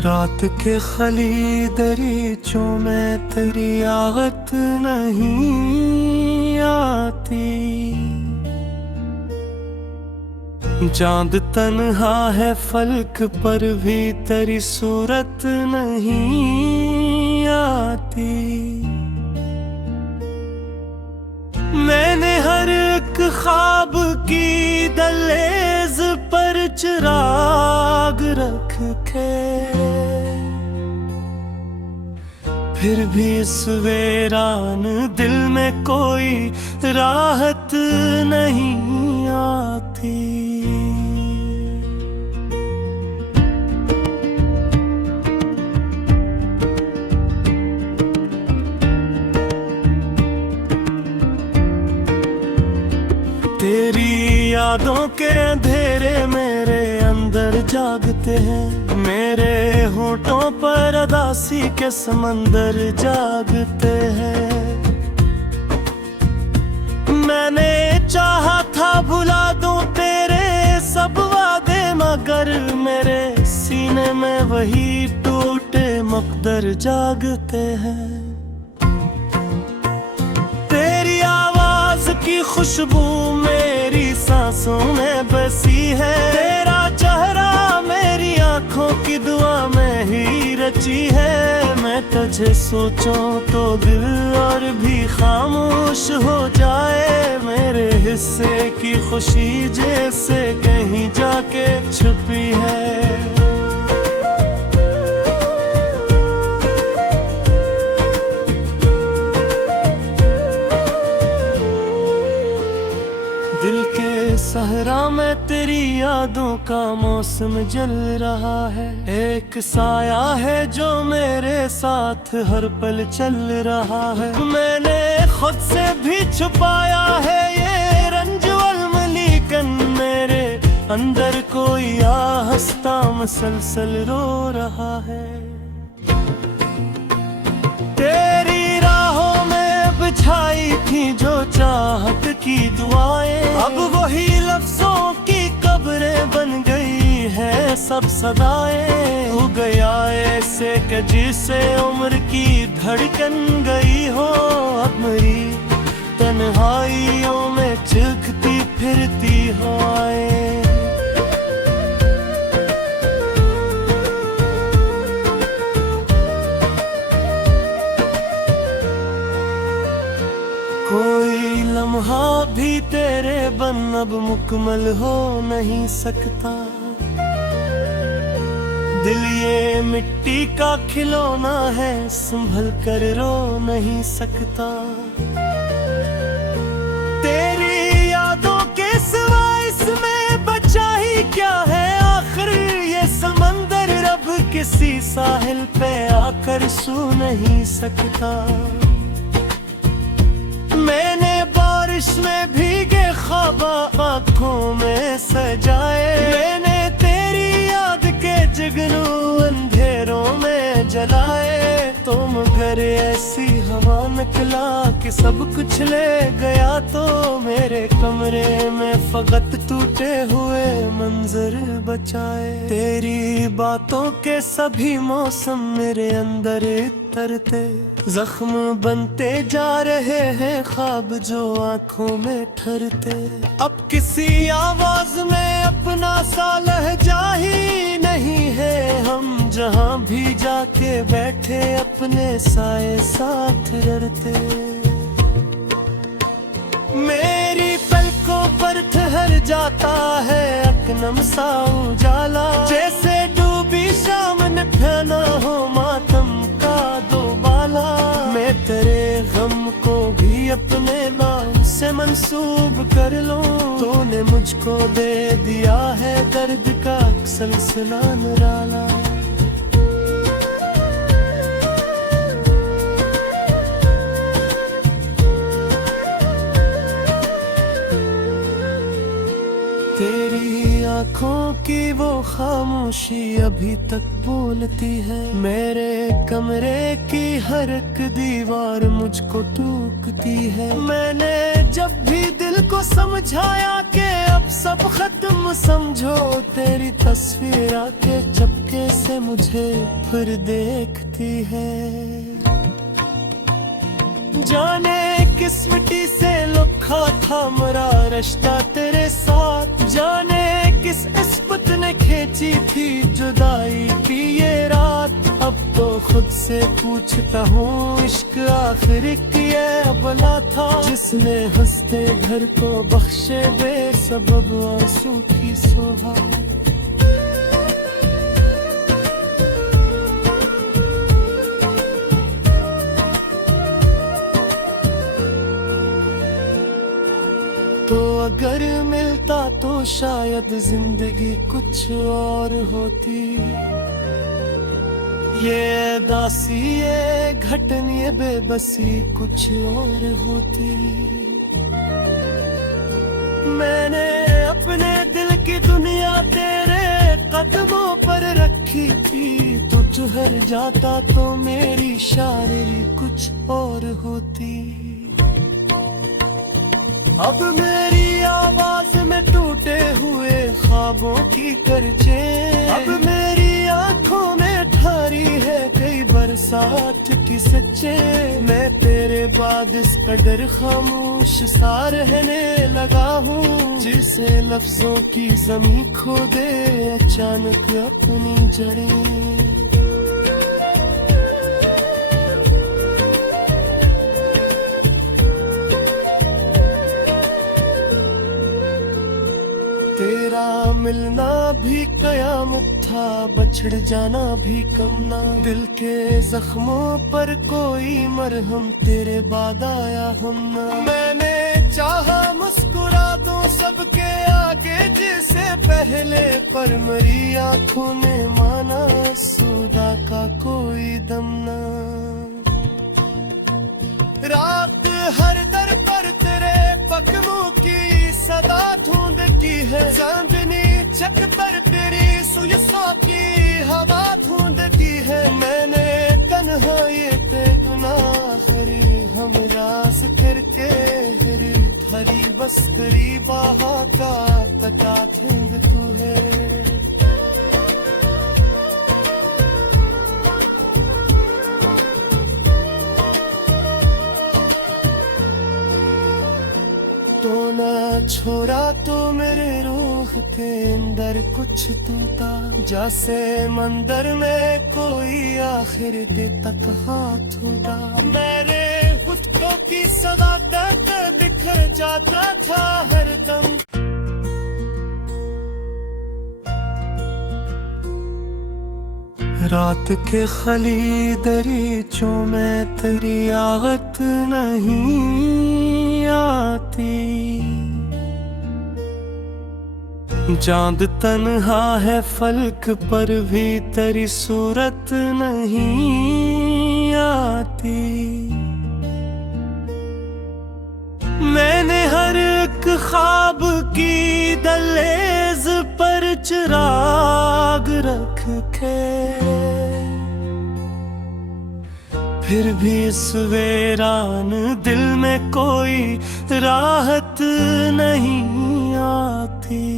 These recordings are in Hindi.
रात के खली दरीचों में तेरी आगत नहीं आती। चांद तन्हा है फलक पर भी तेरी सूरत नहीं आती। मैंने हर एक ख्वाब की दहलीज पर चिराग रख के फिर भी इस वीरान दिल में कोई राहत नहीं आती। तेरी यादों के अंधेरे मेरे अंदर जागते हैं। मेरे होठों पर उदासी के समंदर जागते हैं। मैंने चाहा था भुला दूं तेरे सब वादे, मगर मेरे सीने में वही टूटे मकदर जागते हैं। तेरी आवाज की खुशबू मेरी सांसों में बसी है। तेरा चेहरा मेरी आंखों की दुआ में ही रची है। मैं तुझे सोचूं तो दिल और भी खामोश हो जाए। मेरे हिस्से की खुशी जैसे कहीं जाके छुपी है। दिल के सहरा में तेरी यादों का मौसम जल रहा है। एक साया है जो मेरे साथ हर पल चल रहा है। मैंने खुद से भी छुपाया है ये रंजवल मलीकन। मेरे अंदर कोई आहस्ता मसलसल रो रहा है। तेरी राहों में बिछाई थी जो चाहत की दुआएं, अब वही लफ्जों की कब्रें बन गई है सब सदाएं। हो गया ऐसे कि जिसे उम्र की धड़कन गई हो। अब मेरी तन्हाइयों में चुभती फिरती हवाएं। कोई लम्हा भी तेरे बन अब मुकम्मल हो नहीं सकता। दिल ये मिट्टी का खिलौना है, संभल कर रो नहीं सकता। तेरी यादों के सिवा इसमें बचा ही क्या है। आखिर ये समंदर रब किसी साहिल पे आकर सू नहीं सकता। मैंने बारिश में भीगे ख्वाब आँखों में सजाए। मैंने तेरी याद के जुगनू अंधेरों में जलाए। तो मगर ऐसी हवा निकला कि सब कुछ ले गया। तो मेरे कमरे में फकत टूटे हुए मंजर बचाए। तेरी बातों के सभी मौसम मेरे अंदर तरते जख्म बनते जा रहे हैं, ख्वाब जो आंखों में ठहरते। अब किसी आवाज में अपना सा लहजा ही नहीं है। हम जहां भी जाके बैठे अपने साए साथ रड़ते। मेरी पलकों पर ठहर जाता है अकनम सा उजाला। जैसे डूबी शाम ने फैना हो मातम का दोबाला। मैं तेरे गम को भी अपने नाम से मंसूब कर लूं। तूने मुझको दे दिया है दर्द का सलसिला निराला। तेरी आँखों की वो खामोशी अभी तक बोलती है। मेरे कमरे की हर एक दीवार मुझको टूकती है। मैंने जब भी दिल को समझाया कि अब सब खत्म तुम समझो तेरी तस्वीर आके चपके से मुझे फिर देखती है। जाने किस मिट्टी से लिखा था मेरा रिश्ता तेरे साथ, जाने किस इस्मत ने खींची थी जुदाई की ये रात। अब तो खुद से पूछता हूँ इश्क आखिर ये भला था, जिसने हंसते घर को बख्शे बेसबब आंसू की शोभा। तो अगर मिलता तो शायद जिंदगी कुछ और होती। ये दासी ये घटन ये बेबसी कुछ और होती। मैंने अपने दिल की दुनिया तेरे कदमों पर रखी थी, तू ठहर जाता तो मेरी शायरी कुछ और होती। अब मेरी आवाज में टूटे हुए ख्वाबों की करचे, अब मेरी आंखों में ठारी है कई बरसात की सच्चे। मैं तेरे बाद इस कदर खामोश सा रहने लगा हूँ, जिसे लफ्जों की जमीन खो दे अचानक अपनी जड़ें। तेरा मिलना भी कयामत था, बछड़ जाना भी कम ना। दिल के जख्मों पर कोई मरहम तेरे बाद आया हम ना। मैंने चाहा मुस्कुरा दूं सबके आगे जिसे पहले, पर मरी आंखों ने माना सुदा का कोई दम ना। रात हर दर पर तेरे पकमों की सदा ढूंढती है, चांदनी छत पर तेरी सुयसों की हवा ढूंढती है। मैंने तन्हाई ते गुनाह हरी हमरास करके हरी हरी बस करी बाहा का पता थिंद तू है। तो न छोड़ा तो मेरे रूह के अंदर कुछ तू था, जैसे मंदिर में कोई आखिर के तक हाथ होगा। मेरे खुद की सदा दर्द बिखर जाता था हर दम। रात के खली दरीचों में तेरी आगत नहीं आती। चांद तन्हा है फलक पर भी तेरी सूरत नहीं आती। मैंने हर एक ख्वाब की दहलीज पर चिराग रख के, फिर भी इस वीरान दिल में कोई राहत नहीं आती।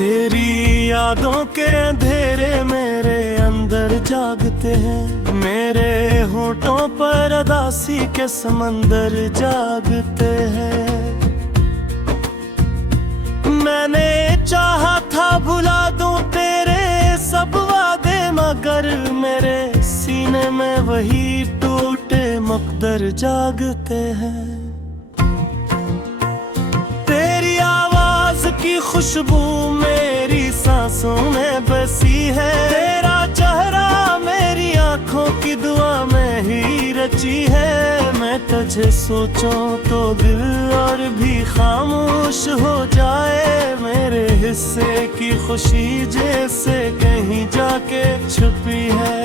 तेरी यादों के अंधेरे मेरे अंदर जागते हैं, मेरे होठों पर उदासी के समंदर जागते हैं। मैंने चाहा था भुला दूं तेरे सब वादे, मगर मेरे सीने में वही टूटे मकदर जागते हैं। तेरी आवाज की खुशबू मेरी सांसों में बसी है, तेरा चेहरा मेरी आंखों की दुआ में ही रची है। मैं तुझे सोचूं तो दिल और भी खामोश हो जाए, मेरे हिस्से की खुशी जैसे कहीं जाके छुपी है।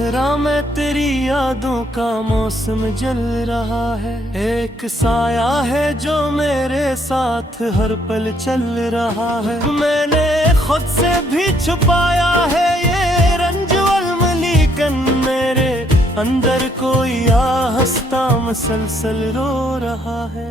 सहरा में तेरी यादों का मौसम जल रहा है। एक साया है जो मेरे साथ हर पल चल रहा है। मैंने खुद से भी छुपाया है ये रंजवल मलीकन, मेरे अंदर कोई आहस्ता मसलसल रो रहा है।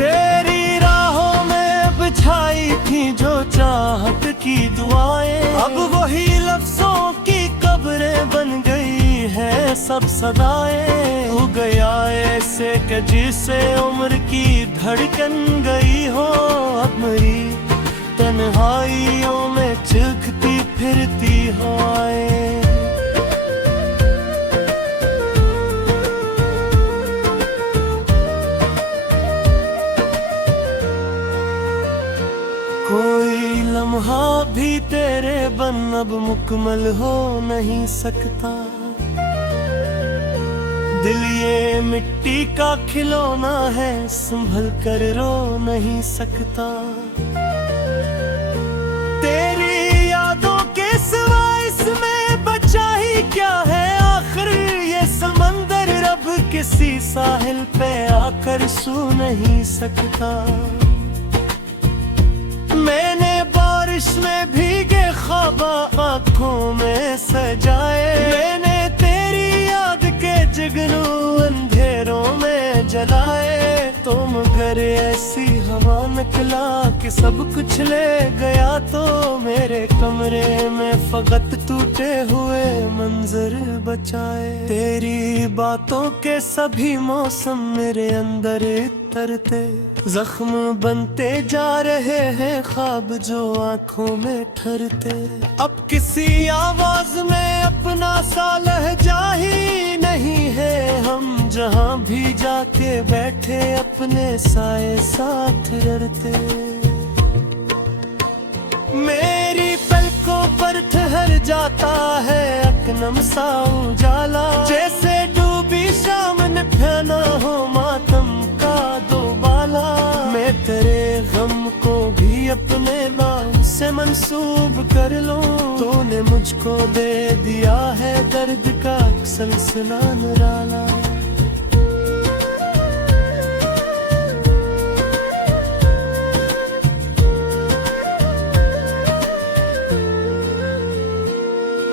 तेरी राहों में बिछाई थी जो चाहत की दुआएं, अब वही लफ्जों की कब्रें बन गई है सब सदाएं। हो गया ऐसे कि जिसे उम्र की धड़कन गई हो, अब मेरी तन्हाइयों में चुभती फिरती हवाएं। कोई लम्हा भी तेरे बन अब मुकम्मल हो नहीं सकता। दिल ये मिट्टी का खिलौना है, संभल कर रो नहीं सकता। तेरी यादों के सिवा इसमें बचा ही क्या है आखिर ये समंदर, रब किसी साहिल पे आकर सो नहीं सकता। मैंने बारिश में भीगे ख्वाब आँखों में सजाए, मैंने तेरी याद के जुगनू अंधेरों में जलाए। तो मगर ऐसी हवा निकला कि सब कुछ ले गया, तो मेरे कमरे में फकत टूटे हुए मंजर बचाए। तेरी बातों के सभी मौसम मेरे अंदर तरते जख्म बनते जा रहे हैं, ख्वाब जो आंखों में ठहरते। अब किसी आवाज में अपना सा लहजा ही नहीं है, हम जहां भी जाके बैठे अपने साए साथ रड़ते। मेरी पलकों पर ठहर जाता है अकनम सा उजाला, जैसे डूबी शाम ने फैना हो मातम का दोबाला। मैं तेरे गम को भी अपने नाम से मंसूब कर लूं, तूने मुझको दे दिया है दर्द का एक सिलसिला निराला।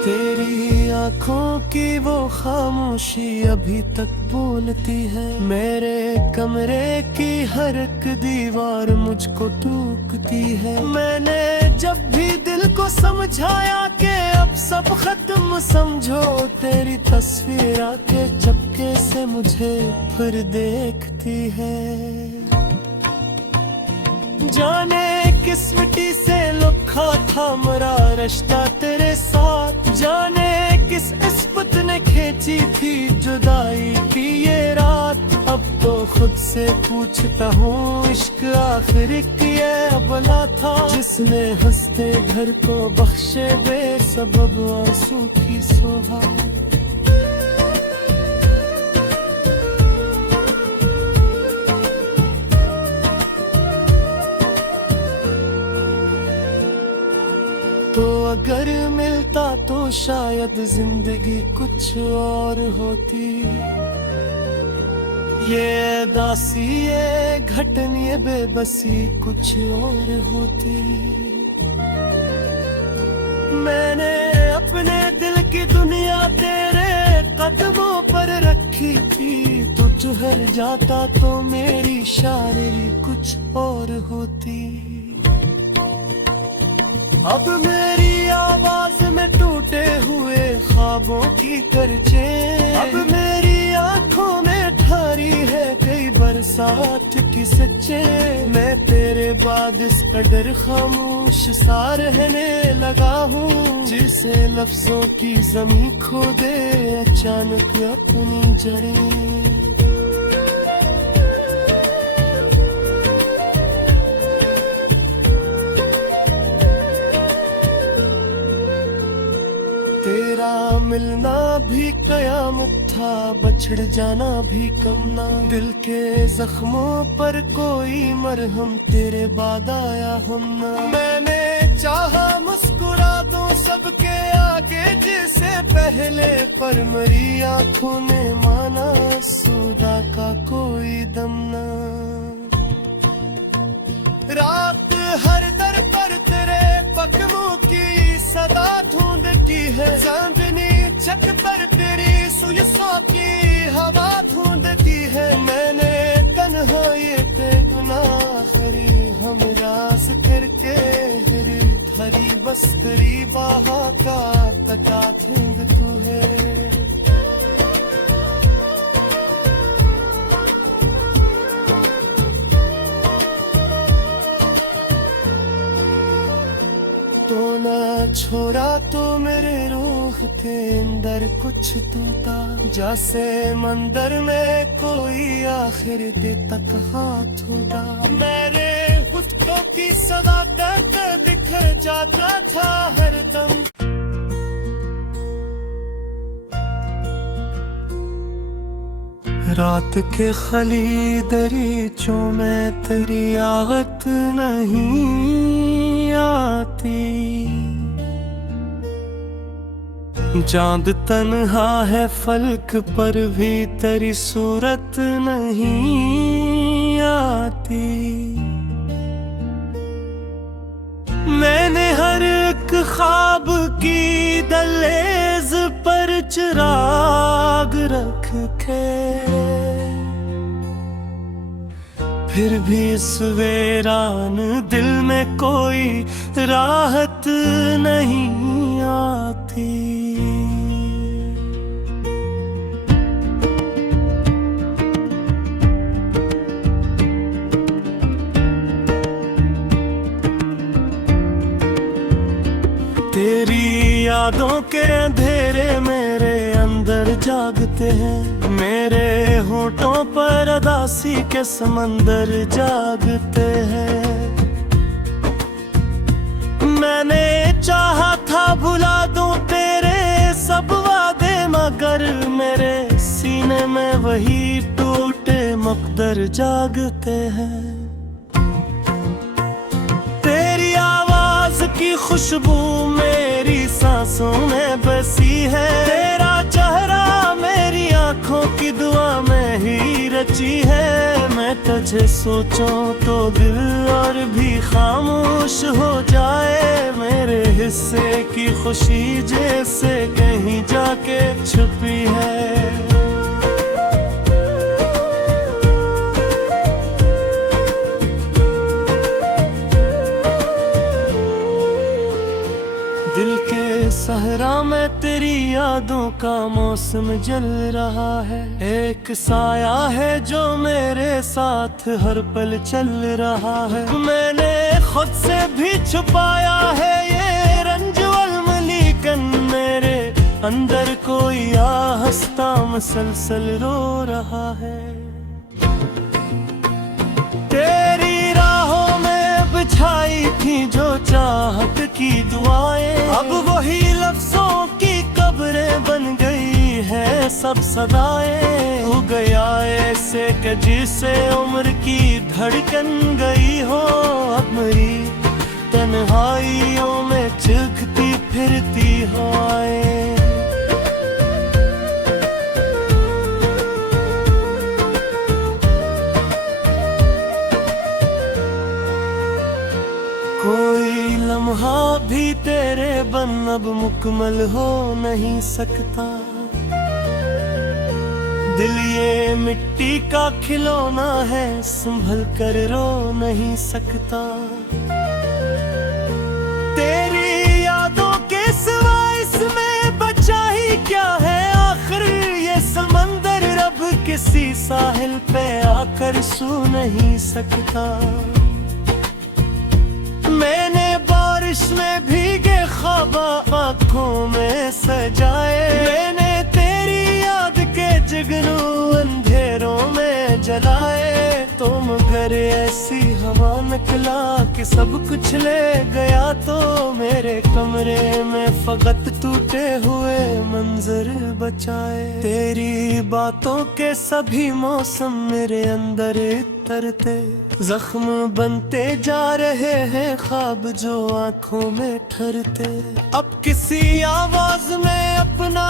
तेरी आँखों की वो खामोशी अभी तक बोलती है, मेरे कमरे की हर एक दीवार मुझको टूकती है। मैंने जब भी दिल को समझाया कि अब सब खत्म समझो, तेरी तस्वीर आके चपके से मुझे फिर देखती है। जाने किस मिट्टी से लिखा था मेरा रिश्ता तेरे साथ, जाने किस इस्पत ने खींची थी जुदाई की ये रात। अब तो खुद से पूछता हूँ इश्क आखिर ये भला था, जिसने हंसते घर को बख्शे बेसबब आंसू की सोहा। तो अगर मिलता तो शायद जिंदगी कुछ और होती, ये दासी ये घटन ये बेबसी कुछ और होती। मैंने अपने दिल की दुनिया तेरे कदमों पर रखी थी, तू ठहर जाता तो मेरी शायरी कुछ और होती। अब मेरी आवाज में टूटे हुए ख्वाबों की करचे, अब मेरी आंखों में ठहरी है कई बरसात की सच्चे। मैं तेरे बाद इस कदर खामोश सा रहने लगा हूँ, जिसे लफ्जों की जमीन खो दे अचानक अपनी जड़ें। तेरा मिलना भी कयामत था, बछड़ जाना भी कम ना। दिल के जख्मों पर कोई मरहम तेरे बाद आया हम ना। मैंने चाहा मुस्कुरा दूं सबके आगे पहले पर मरी आंखों ने माना सौदा का कोई दम ना। रात हर दर पर तेरे पकड़ों की सदा ढूंढती है, चांदनी छत पर तेरी सुई सौ की हवा ढूंढती है। मैंने तन्हाई पे गुनाह करी हम राज करके हरी हरी बस तेरी बाहा का तका थिंग तू है। तो ना छोड़ा तो मेरे रूह के अंदर कुछ तो था, जैसे मंदिर में कोई आखिर दे तक हाथ होगा। मेरे खुदों की सदाकत बिखर जाता था हरदम। रात के खली दरीचों में तेरी आगत नहीं आती, चांद तन्हा है फलक पर भी तेरी सूरत नहीं आती। मैंने हर एक ख्वाब की दहलीज पर चिराग रख के, फिर भी इस वीरान दिल में कोई राहत नहीं आती। तेरी यादों के अंधेरे मेरे अंदर जागते हैं, मेरे होठों पर उदासी के समंदर जागते हैं। मैंने चाहा था भुला दूं तेरे सब वादे, मगर मेरे सीने में वही टूटे मकदर जागते हैं। तेरी आवाज की खुशबू मेरी सांसों में बसी है, तेरा चेहरा मेरी आंखों की दुआ में ही रची है। मैं तुझे सोचूं तो दिल और भी खामोश हो जाए, मेरे हिस्से की खुशी जैसे कहीं जाके छुपी है। दिल के सहरा में तेरी यादों का मौसम जल रहा है, एक साया है जो मेरे साथ हर पल चल रहा है। मैंने खुद से भी छुपाया है ये रंजवल मलीकन, मेरे अंदर कोई आहस्ता मसलसल रो रहा है। तेरी राहों में बिछाई थी जो चाहत की दुआएं, अब वही लफ्जों की कब्रें बन गई है सब सदाएं। हो गया ऐसे कि जिसे उम्र की धड़कन गई हो, अब मेरी तन्हाइयों में चुखती फिरती हवाएं। कोई लम्हा भी तेरे बन अब मुकम्मल हो नहीं सकता, दिल ये मिट्टी का खिलौना है संभल कर रो नहीं सकता। तेरी यादों के सिवा इसमें बचा ही क्या है, आखिर ये समंदर रब किसी साहिल पे आकर सो नहीं सकता। मैंने बारिश में भीगे ख्वाब आँखों में सजाए, मैंने तेरी याद के जुगनू अंधेरों में जलाए। तो मगर ऐसी हवा निकला कि सब कुछ ले गया, तो मेरे कमरे में फकत टूटे हुए मंजर बचाए। तेरी बातों के सभी मौसम मेरे अंदर तरते, जख्म बनते जा रहे हैं ख्वाब जो आंखों में ठहरते। अब किसी आवाज में अपना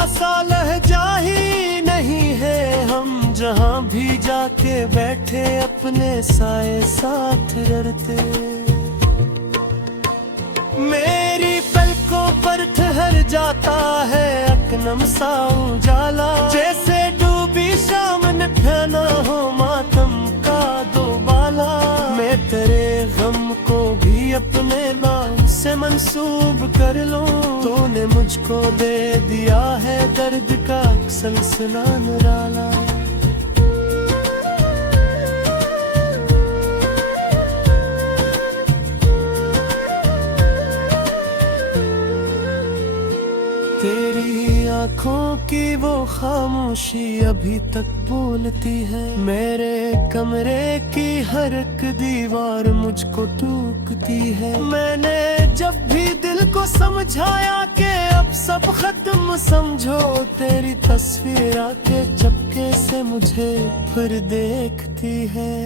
बैठे अपने साए साथ लड़ते। मेरी पलकों पर ठहर जाता है अकनम सा उजाला, जैसे डूबी शाम ने फैना हो मातम का दोबाला। मैं तेरे गम को भी अपने नाम से मंसूब कर लूं, तूने मुझको दे दिया है दर्द का एक सिलसिला निराला। तेरी आँखों की वो खामोशी अभी तक बोलती है, मेरे कमरे की हर एक दीवार मुझको टूकती है। मैंने जब भी दिल को समझाया कि अब सब खत्म समझो, तेरी तस्वीर आके चपके से मुझे फिर देखती है।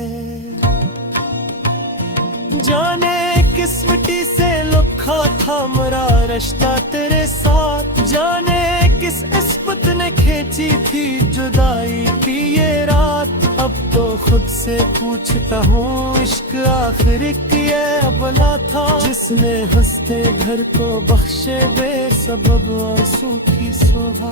जाने किस मिट्टी से लिखा था मेरा रिश्ता तेरे साथ, जाने किस इस्मत ने खींची थी जुदाई की ये रात। अब तो खुद से पूछता हूँ इश्क आखिर ये भला था, जिसने हंसते घर को बख्शे बेसबब आंसू की सोहा।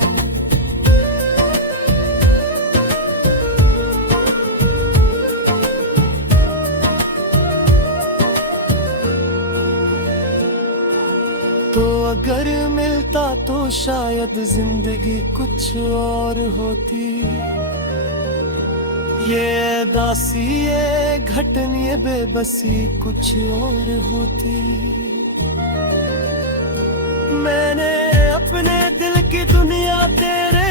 तो अगर मिलता तो शायद जिंदगी कुछ और होती, ये दासी ये घटन ये बेबसी कुछ और होती। मैंने अपने दिल की दुनिया तेरे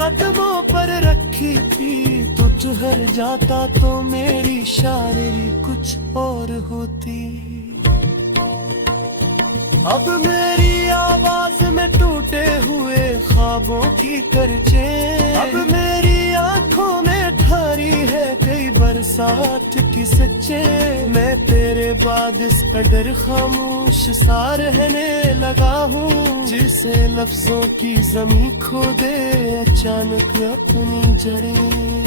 कदमों पर रखी थी, तू ठहर जाता तो मेरी शायरी कुछ और होती। अब मेरी आवाज में टूटे हुए ख्वाबों की करचे, अब मेरी आंखों में ठारी है कई बरसात की सच्चे। मैं तेरे बाद इस कदर खामोश सा रहने लगा हूँ, जिसे लफ्जों की जमीन खो दे अचानक अपनी जड़ें।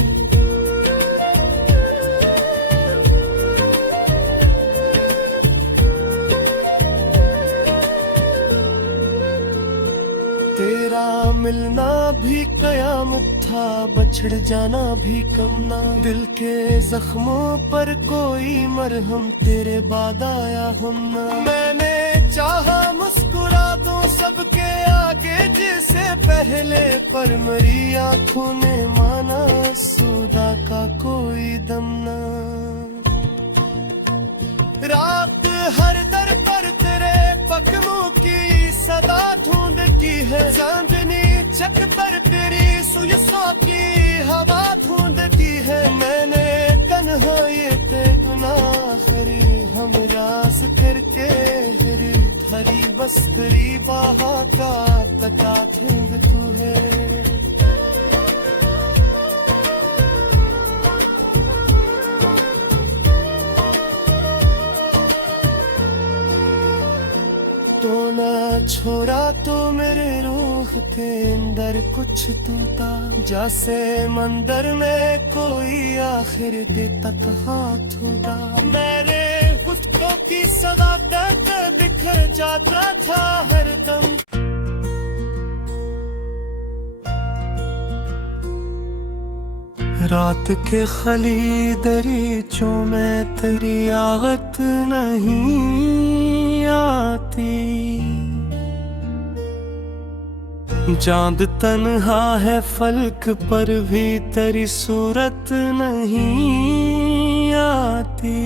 तेरा मिलना भी कयामत था, बछड़ जाना भी कम ना। दिल के जख्मों पर कोई मरहम तेरे बाद आया हम ना। मैंने चाहा मुस्कुरा दूं सबके आगे जिसे पहले, पर मेरी आंखों ने माना सौदा का कोई दम ना। रात हर दर पर तेरे पकड़ों की सदा ढूंढती है, चांदनी छत पर तेरी सुयसों की हवा ढूंढती है। मैंने तन्हाई ते गुनाह खरी हम राज करके फिर धरी बस तेरी बाहा का तका ढूंढ तू है। तो ना छोड़ा तो मेरे रूह के अंदर कुछ तू था, जैसे मंदिर में कोई आखिर दे तक हाथ होगा। मेरे खुद को की सदा दर्द बिखर जाता था हरदम। रात के खली दरीचों में तेरी आगत नहीं आती, चांद तन्हा है फलक पर भी तेरी सूरत नहीं आती।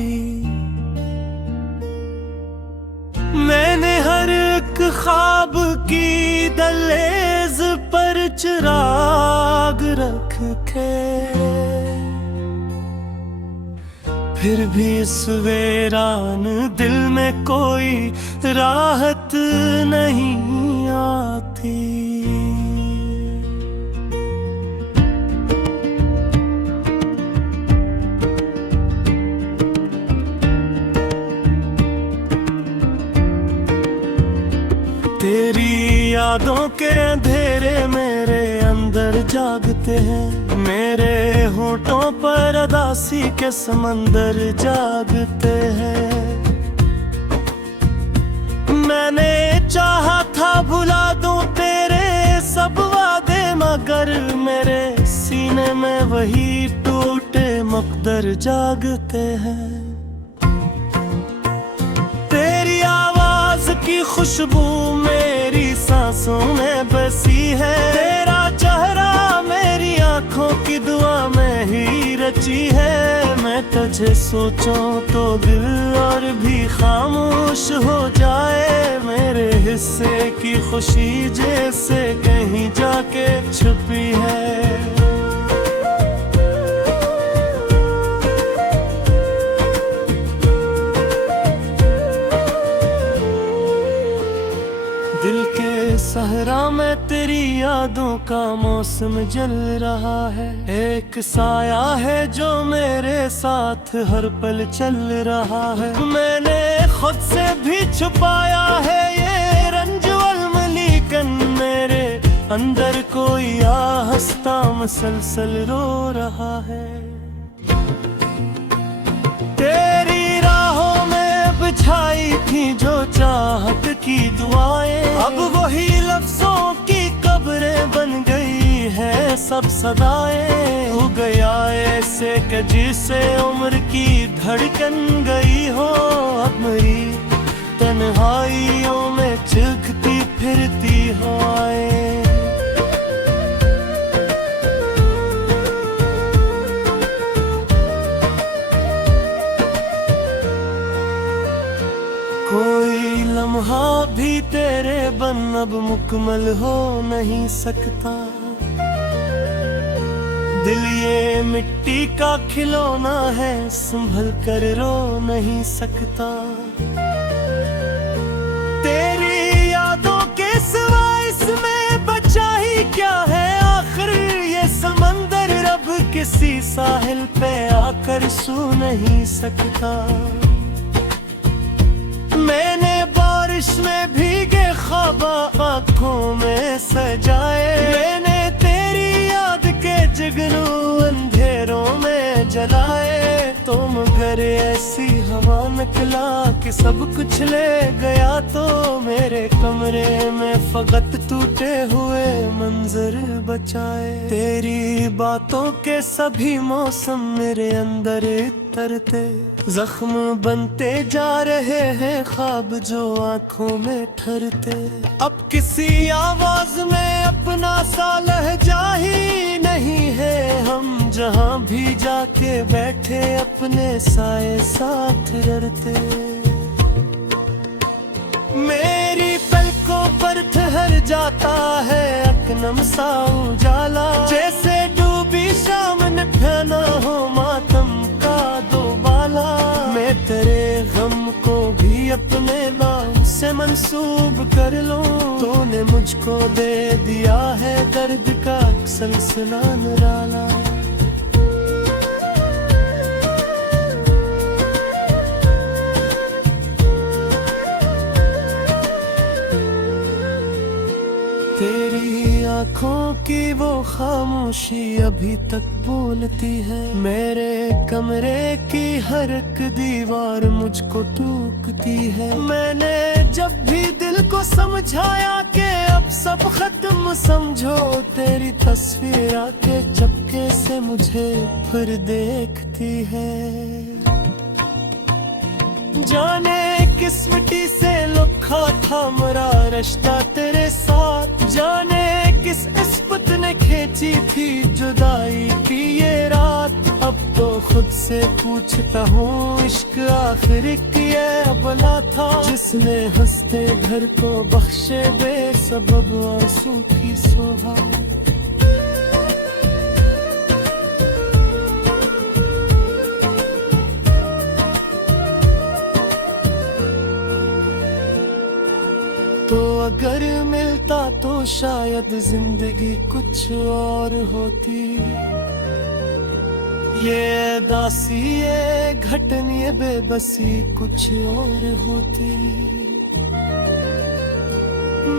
मैंने हर एक ख्वाब की दहलीज पर चिराग रख के, फिर भी इस वीरान दिल में कोई राहत नहीं आती। तेरी यादों के अंधेरे मेरे अंदर जागते हैं। मेरे होठों पर उदासी के समंदर जागते हैं। मैंने चाहा था भुला दूं तेरे सब वादे, मगर मेरे सीने में वही टूटे मकदर जागते हैं। तेरी आवाज की खुशबू मेरी सांसों में बसी है। तेरा चेहरा मेरी आंखों की दुआ में ही रची है। मैं तुझे सोचूं तो दिल और भी खामोश हो जाए। मेरे हिस्से की खुशी जैसे कहीं जाके छुपी है। दिल के सहरा में तेरी यादों का मौसम जल रहा है। एक साया है जो मेरे साथ हर पल चल रहा है। मैंने खुद से भी छुपाया है ये रंजवल मलीकन। मेरे अंदर कोई आहस्ता मसलसल रो रहा है। तेरी राहों में बिछाई थी जो चाहत की दुआएं, अब वही लफ्जों की कब्रें बन गई है सब सदाएं। हो गया ऐसे कि जिसे उम्र की धड़कन गई हो। अब मेरी तन्हाइयों में चुभती फिरती हवाएं। कोई लम्हा भी तेरे बन अब मुकम्मल हो नहीं सकता। दिल ये मिट्टी का खिलौना है, संभल कर रो नहीं सकता। तेरी यादों के सिवा इसमें बचा ही क्या है। आखिर ये समंदर रब किसी साहिल पे आकर सू नहीं सकता। मैंने बारिश में भीगे ख्वाब आँखों में सजाए। मैंने तेरी याद के जुगनू अंधेरों में जलाए। तो मगर ऐसी हवा निकला कि सब कुछ ले गया। तो मेरे कमरे में फकत टूटे हुए मंजर बचाए। तेरी बातों के सभी मौसम मेरे अंदर तरते जख्म बनते जा रहे हैं, ख्वाब जो आंखों में ठहरते। अब किसी आवाज में अपना सा लहजा ही नहीं है। हम जहां भी जाके बैठे अपने साए साथ रड़ते। मेरी पलकों पर ठहर जाता है अकनम सा उजाला। जैसे डूबी शाम ने फैना हो मातम का दोबाला। मैं तेरे गम को भी अपने नाम से मंसूब कर लूं। तूने मुझको दे दिया है दर्द का सलसला निराला। तेरी आँखों की वो खामोशी अभी तक बोलती है। मेरे कमरे की हर एक दीवार मुझको टूकती है। मैंने जब भी दिल को समझाया कि अब सब खत्म समझो। तेरी तस्वीर आके चपके से मुझे फिर देखती है। जाने किस मिट्टी से लुखा था मेरा रिश्ता तेरे साथ। जाने किस इस्पत ने खींची थी जुदाई की ये रात। अब तो खुद से पूछता हूँ इश्क आखिर किया भला था। जिसने हंसते घर को बख्शे बेसबब आंसू की शोभा। तो अगर मिलता तो शायद जिंदगी कुछ और होती। ये दासी ये घटन ये बेबसी कुछ और होती।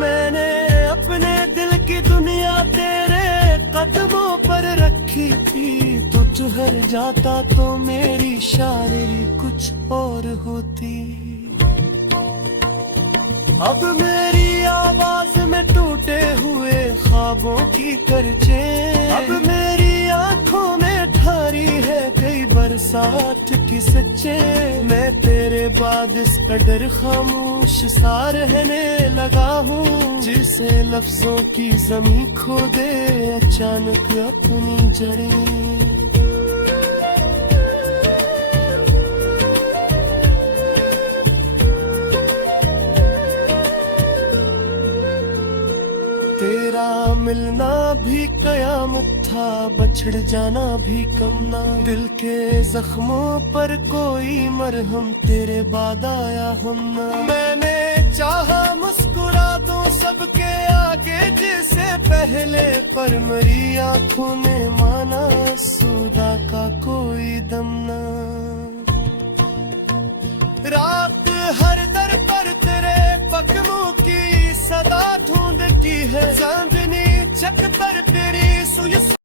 मैंने अपने दिल की दुनिया तेरे कदम मर जाता तो मेरी शायरी कुछ और होती। अब मेरी आवाज में टूटे हुए ख्वाबों की करचे, अब मेरी आंखों में ठारी है कई बरसात की सच्चे। मैं तेरे बाद इस कदर खामोश सा रहने लगा हूँ, जिसे लफ्जों की जमीन खो दे अचानक अपनी जड़ें। तेरा मिलना भी कयामत था, बछड़ जाना भी कम ना। दिल के जख्मों पर कोई मरहम तेरे बाद आया हम ना। मैंने चाहा मुस्कुरा दूं सबके आगे जैसे पहले, पर मरी आंखों ने माना सुदा का कोई दम ना। रात हर दर पर तेरे पकमों की सदा ढूंढती है, चांदनी छत पर तेरी सुई